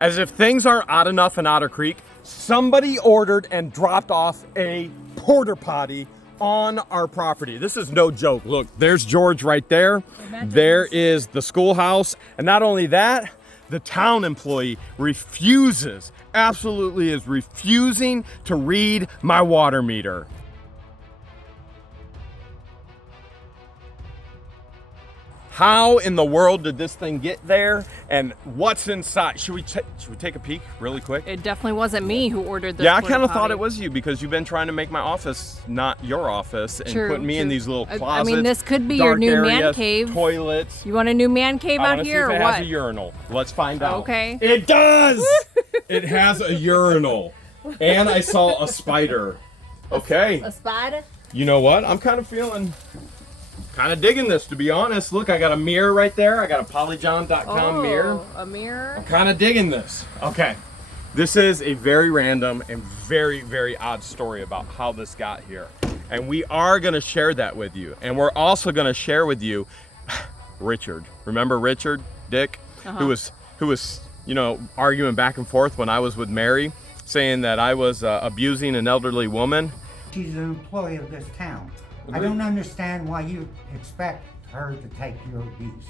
As if things aren't odd enough in Otter Creek, somebody ordered and dropped off a porta potty on our property. This is no joke. Look, there's George right there. There is the schoolhouse. And not only that, the town employee absolutely is refusing to read my water meter. How in the world did this thing get there, and what's inside? Should we take a peek really quick? It definitely wasn't me who ordered this. Yeah, I kind of thought it was you because you've been trying to make my office not your office and putting me in these little closets. I mean, this could be your new man cave. Toilets. You want a new man cave out here, or what? It what? has a urinal. Let's find out. Okay. It does. It has a urinal, and I saw a spider. Okay. A spider? You know what? I'm kind of digging this, to be honest. Look, I got a mirror right there. I got a polyjon.com mirror. A mirror? I'm kind of digging this. Okay. This is a very random and very, very odd story about how this got here. And we are going to share that with you. And we're also going to share with you Richard. Remember Richard, Dick? Who was, you know, arguing back and forth when I was with Mary, saying that I was abusing an elderly woman. She's an employee of this town. I don't understand why you expect her to take your abuse.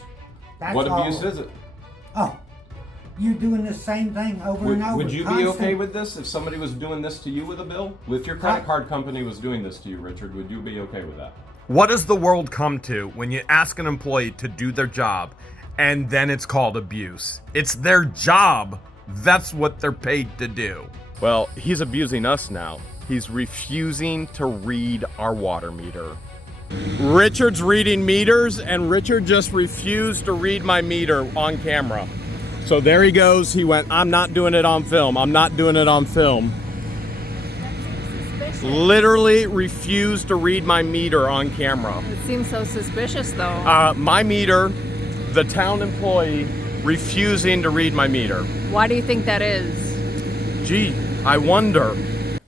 That's What all. abuse is it? Oh, you're doing the same thing over and over. Would you be okay with this if somebody was doing this to you with a bill? If your credit card company was doing this to you, Richard, would you be okay with that? What does the world come to when you ask an employee to do their job and then it's called abuse? It's their job. That's what they're paid to do. Well, he's abusing us now. He's refusing to read our water meter. Richard's reading meters, and Richard just refused to read my meter on camera. So there he goes. He went, I'm not doing it on film. I'm not doing it on film. Literally refused to read my meter on camera. It seems so suspicious, though. My meter, the town employee refusing to read my meter. Why do you think that is? Gee, I wonder.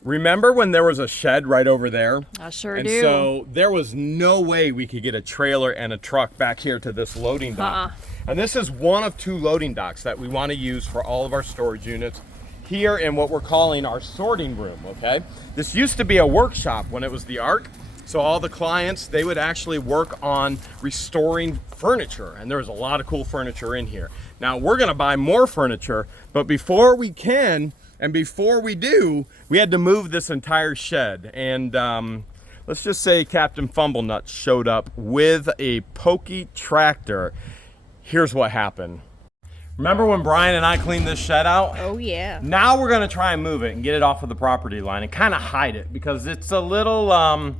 Remember when there was a shed right over there? I sure do. And so there was no way we could get a trailer and a truck back here to this loading dock. And this is one of two loading docks that we want to use for all of our storage units here in what we're calling our sorting room, okay? This used to be a workshop when it was the Ark. So all the clients, they would actually work on restoring furniture, and there's a lot of cool furniture in here. Now we're gonna buy more furniture, but before we can, and before we do, we had to move this entire shed. And let's just say Captain Fumblenut showed up with a pokey tractor. Here's what happened. Remember when Brian and I cleaned this shed out? Oh, yeah. Now we're gonna try and move it and get it off of the property line and kind of hide it because it's a little, well,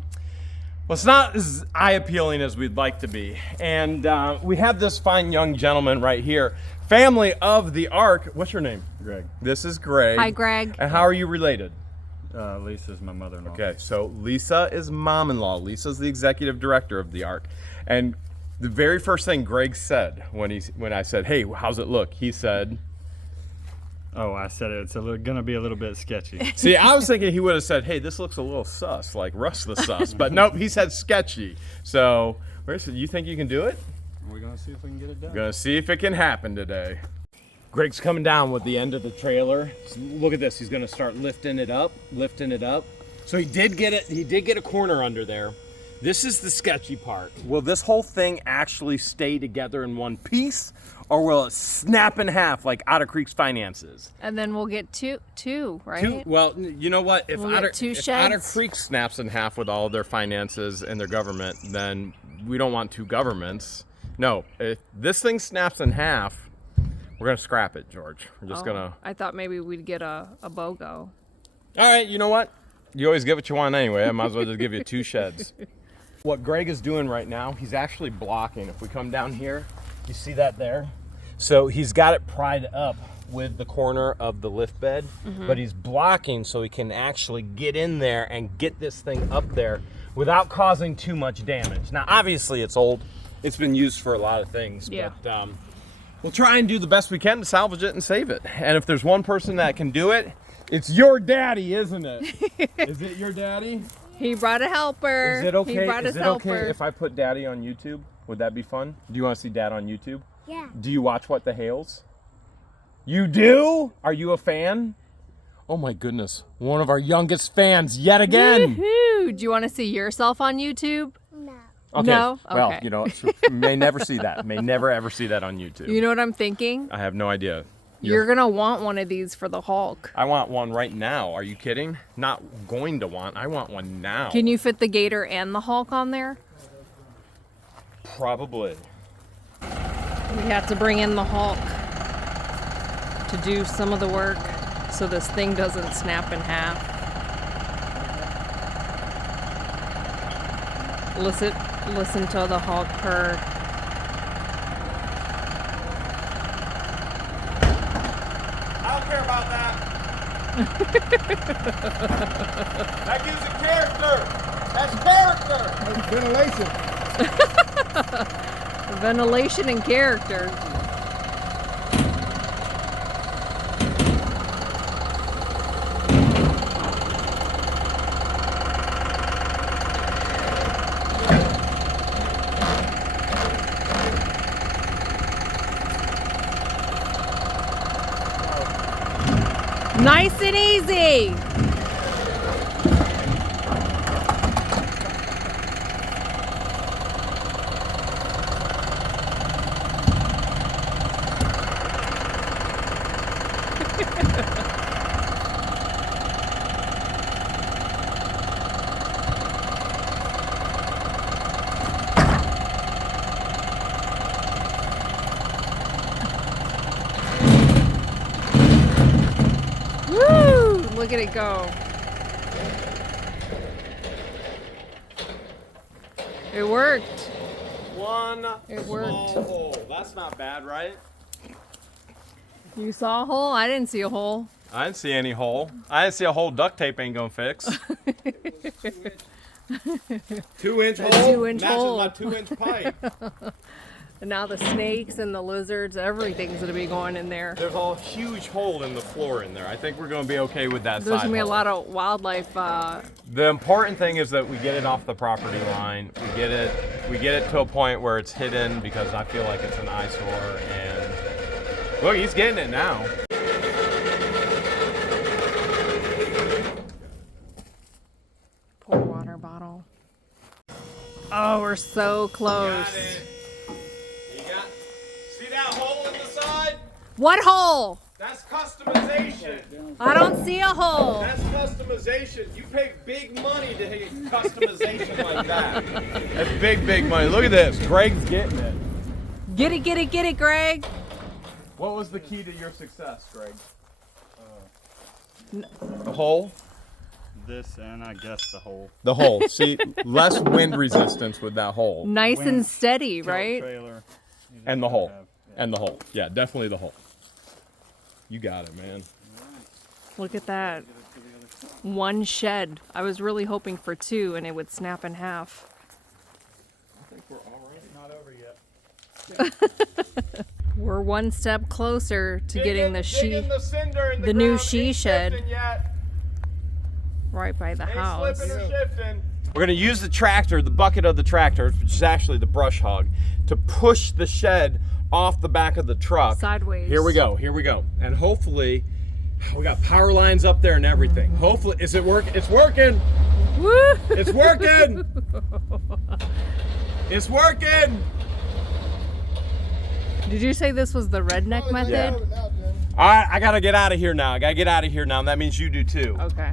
it's not as eye-appealing as we'd like to be. And we have this fine young gentleman right here, family of the Ark. What's your name? Greg. This is Greg. Hi, Greg. And how are you related? Lisa's my mother-in-law. Okay, so Lisa is mom-in-law. Lisa's the executive director of the Ark. And the very first thing Greg said when I said, hey, how's it look? He said, Oh, I said it's gonna be a little bit sketchy. see, I was thinking he would have said, hey, this looks a little sus, like Russ the Sus. But nope, he said sketchy. So, you think you can do it? We're gonna see if we can get it done. We're gonna see if it can happen today. Greg's coming down with the end of the trailer. Look at this, he's gonna start lifting it up. So he did get a corner under there. This is the sketchy part. Will this whole thing actually stay together in one piece, or will it snap in half like Otter Creek's finances? And then we'll get two, right? Well, you know what? If We'll get two if sheds. Otter Creek snaps in half with all of their finances and their government, then we don't want two governments. No, if this thing snaps in half, we're gonna scrap it, George. We're just gonna. I thought maybe we'd get a BOGO. All right, you know what? You always get what you want anyway. I might as well just give you two sheds. What Greg is doing right now, he's actually blocking. If we come down here, you see that there? So he's got it pried up with the corner of the lift bed, but he's blocking so he can actually get in there and get this thing up there without causing too much damage. Now, obviously it's old. It's been used for a lot of things, Yeah. but we'll try and do the best we can to salvage it and save it. And if there's one person that can do it, it's your daddy, isn't it? Is it your daddy? He brought a helper. Is it okay? He brought Is his it helper. okay if I put Daddy on YouTube? Would that be fun? Do you want to see Dad on YouTube? Yeah. Do you watch What the Hales? You do? Are you a fan? Oh my goodness. One of our youngest fans yet again. Woohoo! Do you want to see yourself on YouTube? Okay. No? Well, Okay. you know, may never see that. May never ever see that on YouTube. You know what I'm thinking? I have no idea. You're gonna want one of these for the Hulk. I want one right now. Are you kidding? Not going to want. I want one now. Can you fit the Gator and the Hulk on there? Probably. We have to bring in the Hulk to do some of the work so this thing doesn't snap in half. Listen to the Hulk purr. I don't care about that. That gives it character. That's character. Ventilation. Ventilation and character. Nice and easy. Woo! Look at it go. It worked. One It worked. small hole. That's not bad, right? You saw a hole? I didn't see a hole. I didn't see any hole. I didn't see a hole duct tape ain't gonna fix. 2-inch hole. 2-inch matches hole. my 2-inch pipe. And now the snakes and the lizards, everything's gonna be going in there. There's a huge hole in the floor in there. I think we're gonna be okay with that There's side gonna be a hole. lot of wildlife. The important thing is that we get it off the property line. We get it to a point where it's hidden because I feel like it's an eyesore. And look, he's getting it now. Pour water bottle. Oh, we're so close. Got it. You got. See that hole in the side? What hole? That's customization. I don't see a hole. That's customization. You pay big money to get customization like that. That's big, big money. Look at this. Greg's getting it. Get it, Greg. What was the key to your success, Greg? The hole? This and I guess the hole. The hole. See, less wind resistance with that hole. Nice and Wind, steady, tilt right? Trailer. You And the just hole. have- And the hole. Yeah, definitely the hole. You got it, man. Look at that. One shed. I was really hoping for two and it would snap in half. I think we're all right. Not over yet. We're one step closer to getting the the new she shed right by the house. We're going to use the tractor, the bucket of the tractor, which is actually the brush hog, to push the shed off the back of the truck. Sideways. Here we go. And hopefully, we got power lines up there and everything. Hopefully, is it working? It's working. Woo! It's working. It's working. Did you say this was the redneck method? Yeah. All right, I got to get out of here now. That means you do too. Okay.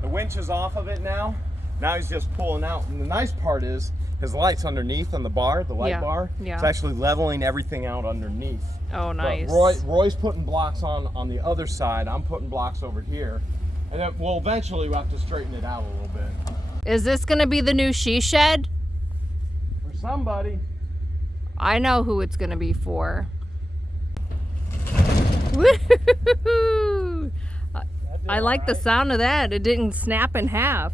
The winch is off of it now. Now he's just pulling out. And the nice part is his light's underneath on the bar, the light Yeah, bar. yeah. It's actually leveling everything out underneath. Oh, nice. But Roy's putting blocks on the other side. I'm putting blocks over here. And then we'll eventually have to straighten it out a little bit. Is this gonna be the new she shed? For somebody. I know who it's gonna be for. Woo! I like the sound of that. It didn't snap in half.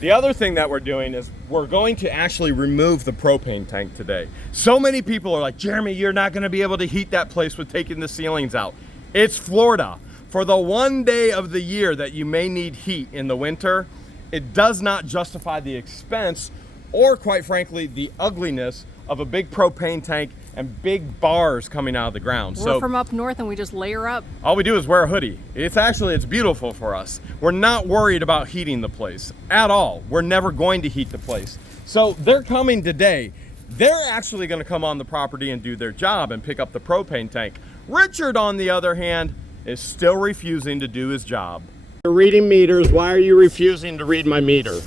The other thing that we're doing is we're going to actually remove the propane tank today. So many people are like, Jeremy, you're not going to be able to heat that place with taking the ceilings out. It's Florida. For the one day of the year that you may need heat in the winter, it does not justify the expense or, quite frankly, the ugliness of a big propane tank and big bars coming out of the ground. We're from up north and we just layer up. All we do is wear a hoodie. It's beautiful for us. We're not worried about heating the place at all. We're never going to heat the place. So they're coming today. They're actually going to come on the property and do their job and pick up the propane tank. Richard, on the other hand, is still refusing to do his job. You're reading meters. Why are you refusing to read my meter?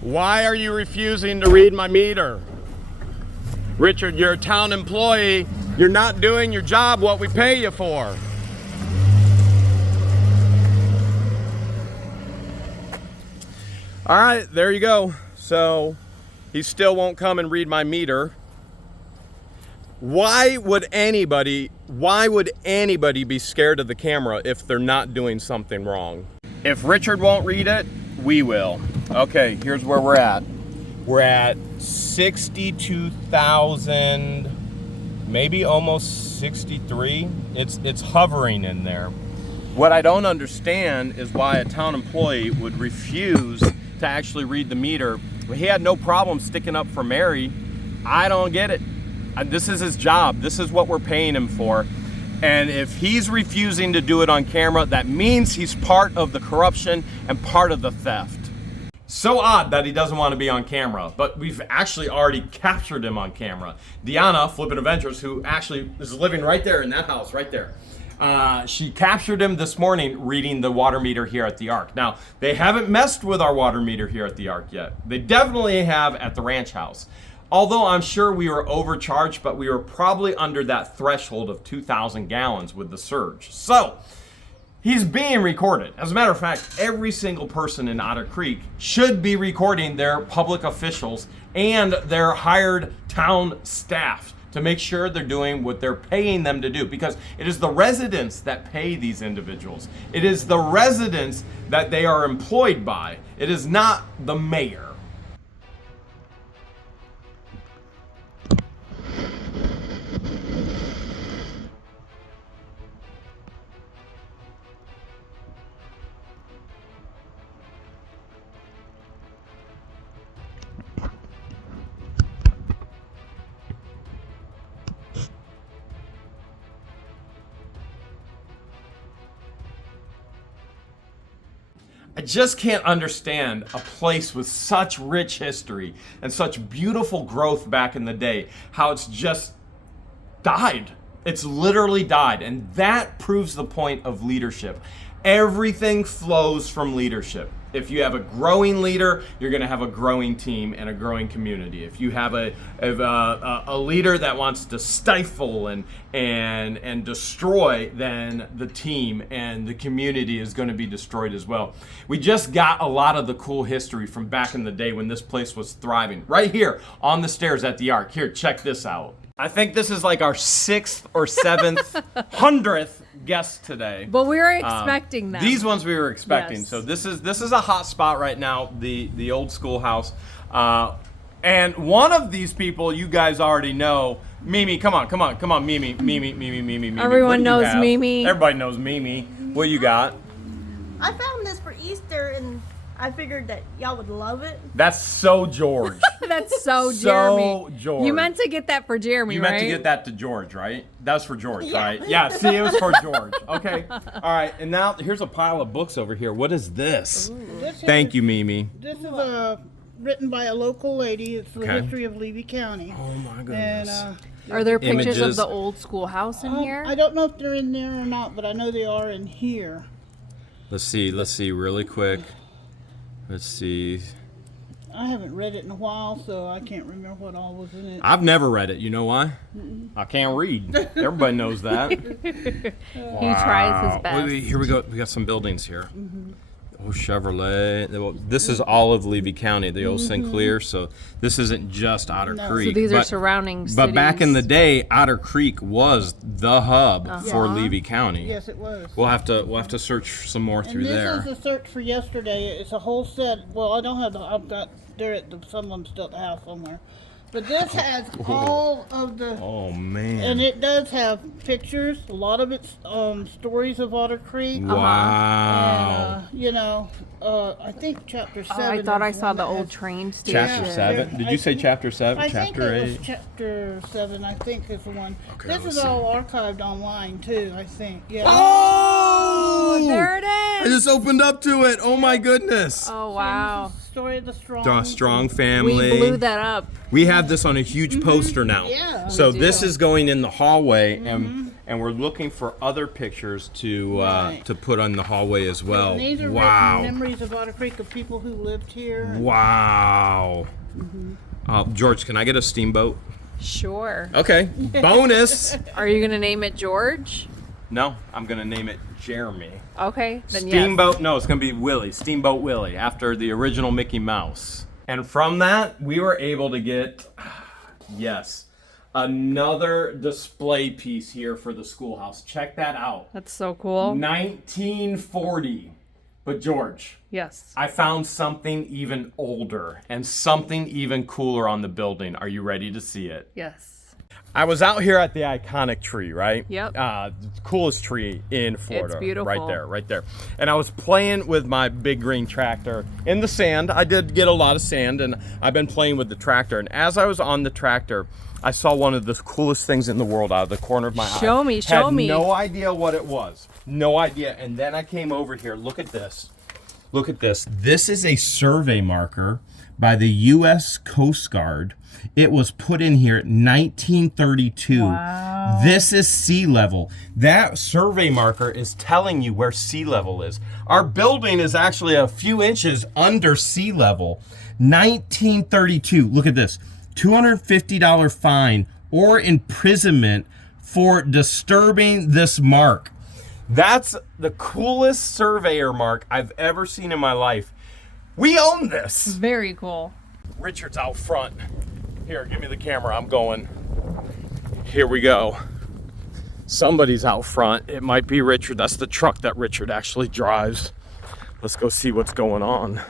Why are you refusing to read my meter? Richard, you're a town employee. You're not doing your job, what we pay you for. All right, there you go. So he still won't come and read my meter. Why would anybody be scared of the camera if they're not doing something wrong? If Richard won't read it, we will. Okay, here's where we're at. We're at 62,000, maybe almost 63. It's hovering in there. What I don't understand is why a town employee would refuse to actually read the meter. He had no problem sticking up for Mary. I don't get it. This is his job. This is what we're paying him for. And if he's refusing to do it on camera, that means he's part of the corruption and part of the theft. So odd that he doesn't want to be on camera, but we've actually already captured him on camera. Deanna, Flippin' Adventures, who actually is living right there in that house right there. She captured him this morning reading the water meter here at the Ark. Now, they haven't messed with our water meter here at the Ark yet. They definitely have at the ranch house. Although I'm sure we were overcharged, but we were probably under that threshold of 2,000 gallons with the surge. So, he's being recorded. As a matter of fact, every single person in Otter Creek should be recording their public officials and their hired town staff to make sure they're doing what they're paying them to do, because it is the residents that pay these individuals. It is the residents that they are employed by. It is not the mayor. I just can't understand a place with such rich history and such beautiful growth back in the day, how it's just died. It's literally died. And that proves the point of leadership. Everything flows from leadership. If you have a growing leader, you're going to have a growing team and a growing community. If you have a leader that wants to stifle and destroy, then the team and the community is going to be destroyed as well. We just got a lot of the cool history from back in the day when this place was thriving. Right here on the stairs at the Ark. Here, check this out. I think this is like our 6th or 7th, 100th guest today. But we were expecting them. These ones we were expecting. Yes. So this is a hot spot right now, the old schoolhouse. And one of these people you guys already know, Mimi. Come on, Mimi. Everyone knows Mimi. Everybody knows Mimi. What you got? I found this for Easter and I figured that y'all would love it. That's so George. That's so Jeremy. So George. You meant to get that for Jeremy, You right? meant to get that to George, right? That was for George, Yeah. right? Yeah, see, it was for George. Okay. All right, and now here's a pile of books over here. What is this? Thank you, Mimi. This is written by a local lady. It's the Okay. history of Levy County. Oh my goodness. And Are there pictures Images. of the old schoolhouse in here? I don't know if they're in there or not, but I know they are in here. Let's see really quick. Let's see. I haven't read it in a while, so I can't remember what all was in it. I've never read it. You know why? I can't read. Everybody knows that. He tries his best. Wait, here we go. We got some buildings here. Oh, Chevrolet. Well, this is all of Levy County, the old Sinclair. So this isn't just Otter Creek. So these are surrounding cities. But back in the day, Otter Creek was the hub for Levy County. Yes, it was. We'll have to search some more through And this there. is the search for yesterday. It's a whole set. Well, I don't have the. I've got. They're at some of them still at the house somewhere. But this has all of the, Oh man. and it does have pictures. A lot of it's stories of Otter Creek. Wow. And, I think chapter 7. I thought is I the saw one the that old has- train station. Chapter Yeah, 7? there- Did you say chapter 7? I think Chapter it 8? was chapter 7, I think is the one. Okay, This let's is see. all archived online too, I think. Yeah. Oh! There it I is. just opened up to it. Oh my goodness. Oh wow. Story of the Strong. The Strong We family. blew that up. We have this on a huge poster now. Yeah. So We this do. is going in the hallway, and we're looking for other pictures to Right. to put on the hallway as well. And these are Wow. written memories of Otter Creek of people who lived here. Wow. George, can I get a steamboat? Sure. Okay. Bonus. Are you gonna name it George? No, I'm gonna name it Jeremy. Okay, then yes. Steamboat, no, it's gonna be Willie. Steamboat Willie, after the original Mickey Mouse. And from that, we were able to get, yes, another display piece here for the schoolhouse. Check that out. That's so cool. 1940. But George, Yes. I found something even older and something even cooler on the building. Are you ready to see it? Yes. I was out here at the iconic tree, right? Yep. The coolest tree in Florida. beautiful. Right there, right there. And I was playing with my big green tractor in the sand. I did get a lot of sand, and I've been playing with the tractor. And as I was on the tractor, I saw one of the coolest things in the world out of the corner of my eye. Show me, show Had me. no idea what it was. No idea. And then I came over here. Look at this. Look at this. This is a survey marker by the U.S. Coast Guard. It was put in here in 1932. Wow. This is sea level. That survey marker is telling you where sea level is. Our building is actually a few inches under sea level. 1932. Look at this. $250 fine or imprisonment for disturbing this mark. That's the coolest surveyor mark I've ever seen in my life. We own this. Very cool. Richard's out front. Here, give me the camera. I'm going. Here we go. Somebody's out front. It might be Richard. That's the truck that Richard actually drives. Let's go see what's going on.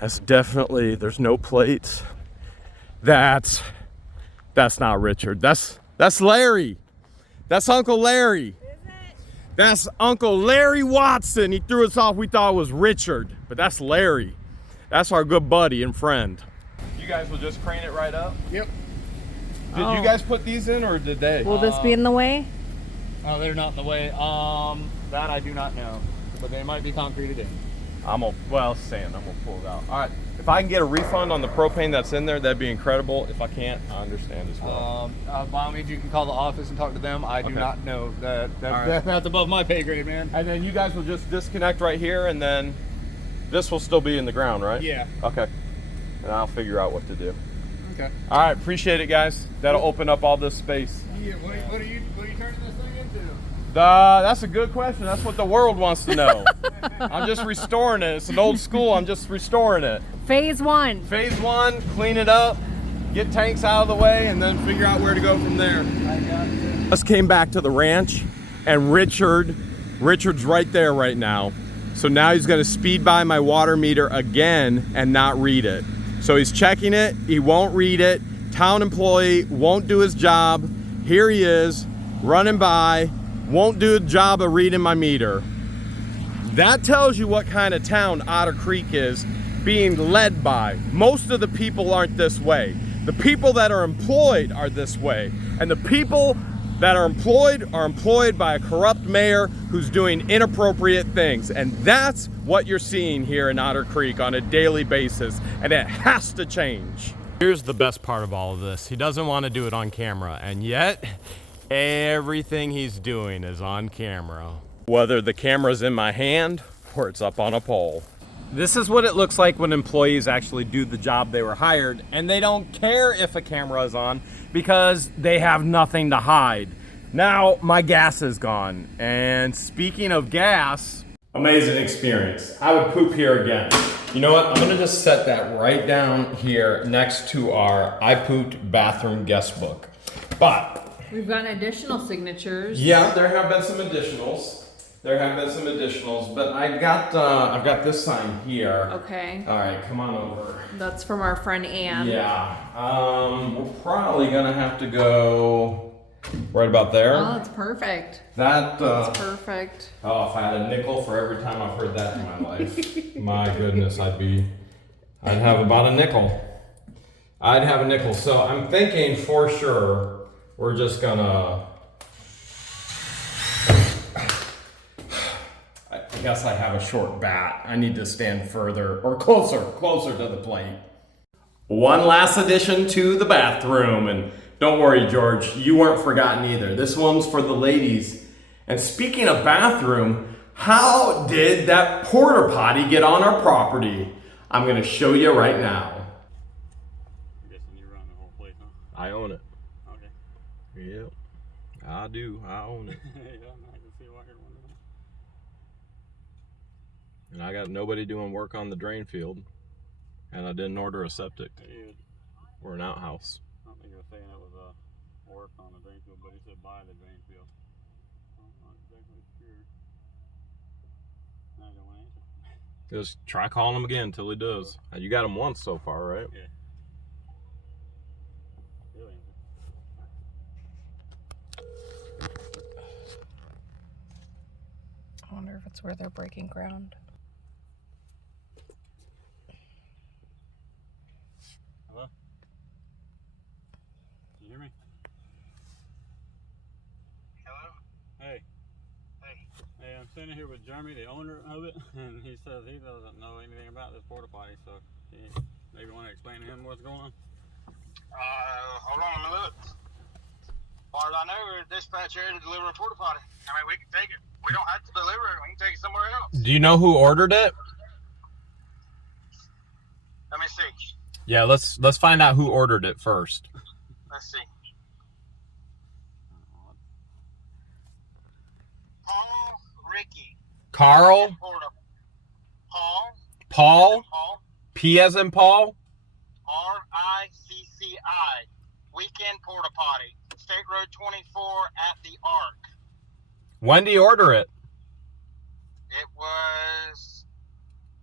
That's definitely, there's no plates. That's not Richard. That's Larry. That's Uncle Larry. That's Uncle Larry Watson. He threw us off. We thought it was Richard, but that's Larry. That's our good buddy and friend. You guys will just crane it right up? Yep. Did you guys put these in or did they? Will this be in the way? Oh, they're not in the way. That I do not know, but they might be concreted in. Sand. I'm gonna pull it out. All right. If I can get a refund on the propane that's in there, that'd be incredible. If I can't, I understand as well. By all means, you can call the office and talk to them. I do Okay. not know that. right. That's above my pay grade, man. And then you guys will just disconnect right here, and then this will still be in the ground, right? Yeah. Okay. And I'll figure out what to do. Okay. All right. Appreciate it, guys. That'll open up all this space. Yeah. What are you turning this thing into? That's a good question. That's what the world wants to know. I'm just restoring it. It's an old school. I'm just restoring it. Phase 1. Phase 1, clean it up, get tanks out of the way, and then figure out where to go from there. Just came back to the ranch, and Richard's right there right now. So now he's gonna speed by my water meter again and not read it. So he's checking it, he won't read it. Town employee won't do his job. Here he is, running by, won't do a job of reading my meter. That tells you what kind of town Otter Creek is being led by. Most of the people aren't this way. The people that are employed are this way. And the people that are employed by a corrupt mayor who's doing inappropriate things. And that's what you're seeing here in Otter Creek on a daily basis. And it has to change. Here's the best part of all of this. He doesn't want to do it on camera. And yet, everything he's doing is on camera. Whether the camera's in my hand or it's up on a pole. This is what it looks like when employees actually do the job they were hired, and they don't care if a camera is on because they have nothing to hide. Now my gas is gone, and speaking of gas, amazing experience. I would poop here again. You know what? I'm gonna just set that right down here next to our I pooped bathroom guest book. But We've gotten additional signatures. yeah, there have been some additionals. There have been some additionals, but I've got this sign here. Okay. All right, come on over. That's from our friend Ann. Yeah. We're probably gonna have to go right about there. Oh, that's perfect. That's Perfect. Oh, if I had a nickel for every time I've heard that in my life, my goodness, I'd have about a nickel. I'd have a nickel. So I'm thinking for sure we're just gonna. I guess I have a short bat. I need to stand further or closer to the plate. One last addition to the bathroom, and don't worry, George, you weren't forgotten either. This one's for the ladies. And speaking of bathroom, how did that porta potty get on our property? I'm gonna show you right now. I'm guessing you run the whole place, huh? I own it. Okay. Yep, I do. I own it. Yeah, I can see why you're wondering. And I got nobody doing work on the drain field. And I didn't order a septic Dude, or an outhouse. I don't think he was saying it was work on the drain field, but he said buy the drain field. I'm not exactly sure. I don't want to answer. Just try calling him again until he does. You got him once so far, right? Yeah. He'll answer. I wonder if it's where they're breaking ground. Hello? Can you hear me? Hello? Hey. Hey. Hey, I'm sitting here with Jeremy, the owner of it, and he says he doesn't know anything about this porta potty, so can you maybe want to explain to him what's going on? Hold on, let me look. As far as I know, we're dispatch here to deliver a porta potty. I mean, we can take it. We don't have to deliver it. We can take it somewhere else. Do you know who ordered it? Let me see. Yeah, let's find out who ordered it first. Let's see. Paul Ricky. Carl, Paul. Paul, Paul. P as in Paul. RICCI. Weekend porta potty. State Road 24 at the Arc. When do you order it? It was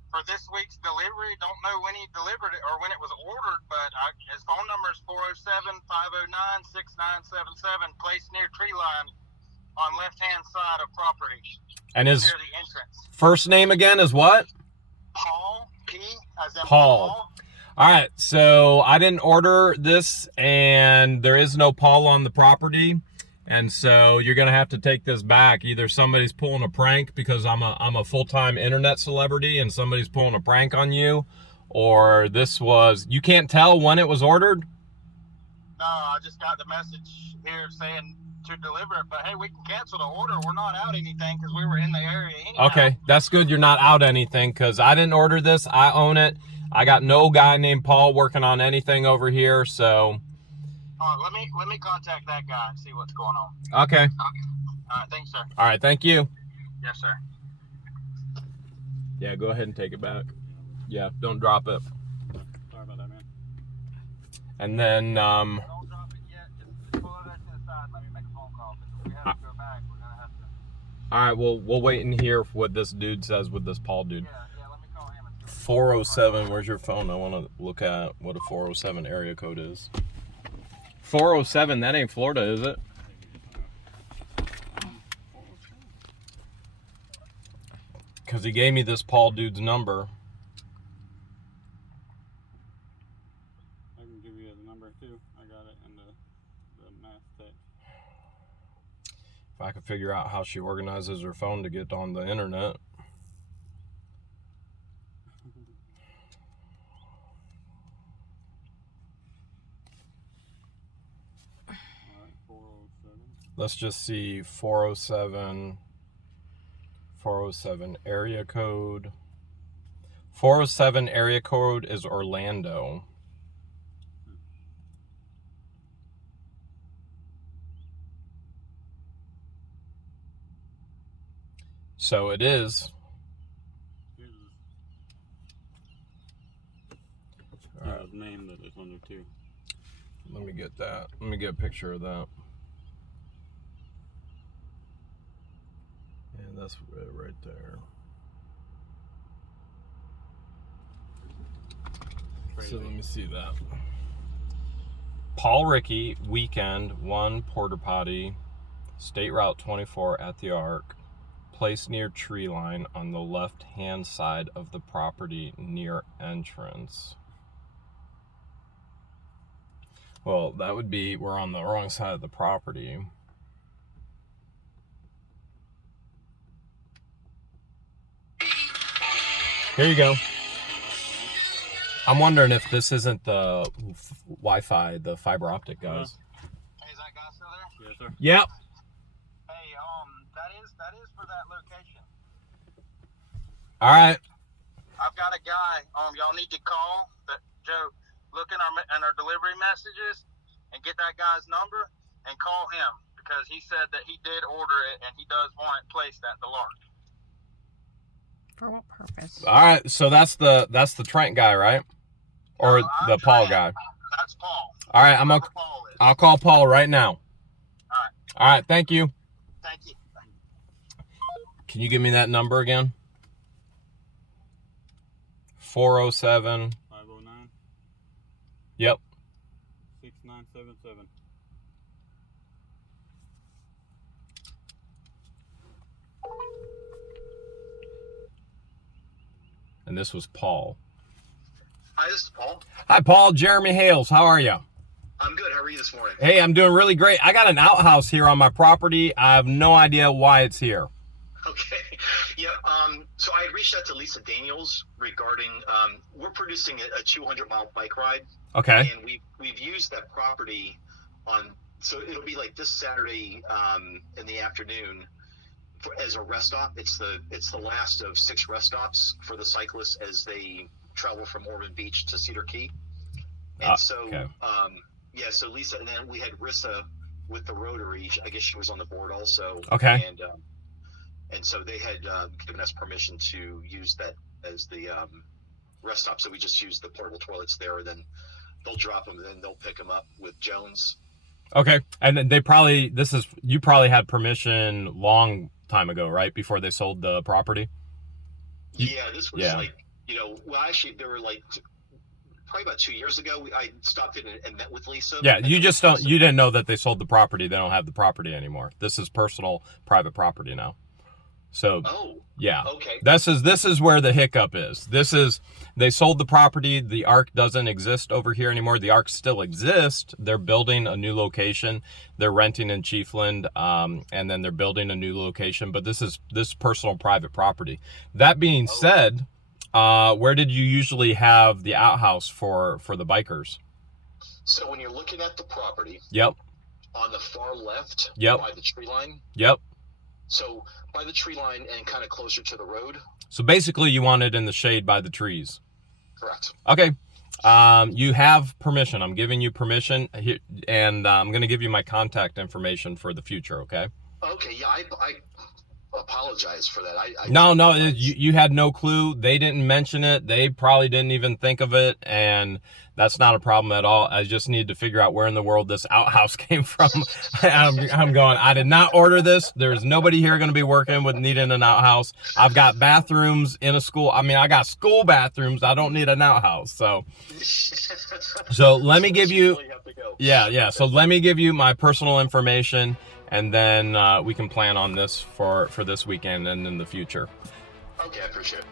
for this week's delivery. Don't know when he delivered it or when it was ordered, but his phone number is 407-509-6977. Placed near tree line on left-hand side of property. And his Near the entrance. first name again is what? Paul, P as in Paul. All right, so I didn't order this, and there is no Paul on the property, and so you're gonna have to take this back. Either somebody's pulling a prank because I'm a full-time internet celebrity, and somebody's pulling a prank on you, or you can't tell when it was ordered. No, I just got the message here saying to deliver it, but hey, we can cancel the order. We're not out anything because we were in the area anyhow. Okay, that's good. You're not out anything because I didn't order this. I own it. I got no guy named Paul working on anything over here, so. Let me contact that guy and see what's going on. Okay. All right, thanks, sir. All right, thank you. Yes, sir. Yeah, go ahead and take it back. Yeah, don't drop it. Sorry about that, man. And then, Don't drop it yet. Just pull it to the side. Let me make a phone call. Because if we have to go back, we're gonna have to. all right, we'll wait and hear what this dude says with this Paul dude. Yeah. Let me call him. 407, where's your phone? I want to look at what a 407 area code is. 407, that ain't Florida, is it? Because he gave me this Paul dude's number. I can give you the number too. I got it in the mass text. If I could figure out how she organizes her phone to get on the internet. Alright, 407. Let's just see 407 area code. 407 area code is Orlando. So it is. Here's Alright, his name that it's under too. let me get that. Let me get a picture of that. And That's right there. So let me see that. Paul Rickey, weekend, 1 porta potty, State Route 24 at the Ark, placed near tree line on the left-hand side of the property near entrance. Well, that would be, we're on the wrong side of the property. Here you go. I'm wondering if this isn't the Wi-Fi, the fiber optic guys. Hey, is that guy still there? Yes, sir. Yep. Hey, that is for that location. All right. I've got a guy. Y'all need to call Joe. Look in our delivery messages and get that guy's number and call him because he said that he did order it and he does want it placed at the Lark. For what purpose? All right. So that's the Trent guy, right? Or the Paul guy. That's Paul. All right. Whoever Paul is. I'll call Paul right now. All right. All right. Thank you. Thank you. Can you give me that number again? 407. 509 Yep. 6977. And this was Paul. Hi, this is Paul. Hi, Paul. Jeremy Hales. How are you? I'm good. How are you this morning? Hey, I'm doing really great. I got an outhouse here on my property. I have no idea why it's here. Okay. Yeah. So I had reached out to Lisa Daniels regarding we're producing a 200-mile bike ride. Okay. And we've used that property so it'll be like this Saturday in the afternoon as a rest stop. It's the last of 6 rest stops for the cyclists as they travel from Ormond Beach to Cedar Key. And okay. So Lisa, and then we had Rissa with the Rotary. I guess she was on the board also. Okay. And so they had given us permission to use that as the rest stop. So we just used the portable toilets there, and then they'll drop them, and then they'll pick them up with Jones. Okay. And then you probably had permission long time ago, right? Before they sold the property? Yeah, this was actually there were probably about 2 years ago. I stopped in and met with Lisa. Yeah, you didn't know that they sold the property. They don't have the property anymore. This is personal, private property now. So, yeah. Okay. This is where the hiccup is. They sold the property. The Ark doesn't exist over here anymore. The Ark still exists. They're building a new location. They're renting in Chiefland, and then they're building a new location. But this is personal, private property. That being said, where did you usually have the outhouse for the bikers? So when you're looking at the property, Yep. on the far left, Yep. by the tree line. Yep. So by the tree line and kind of closer to the road. So basically, you want it in the shade by the trees. Correct. Okay. You have permission. I'm giving you permission, and I'm going to give you my contact information for the future, okay? Okay, yeah, I apologize for that. No, you had no clue. They didn't mention it. They probably didn't even think of it, and that's not a problem at all. I just need to figure out where in the world this outhouse came from. I'm going, I did not order this. There's nobody here going to be working with needing an outhouse. I've got bathrooms in a school. I mean, I got school bathrooms. I don't need an outhouse. So let me give you, So let me give you my personal information, and then we can plan on this for this weekend and in the future. Okay, I appreciate it.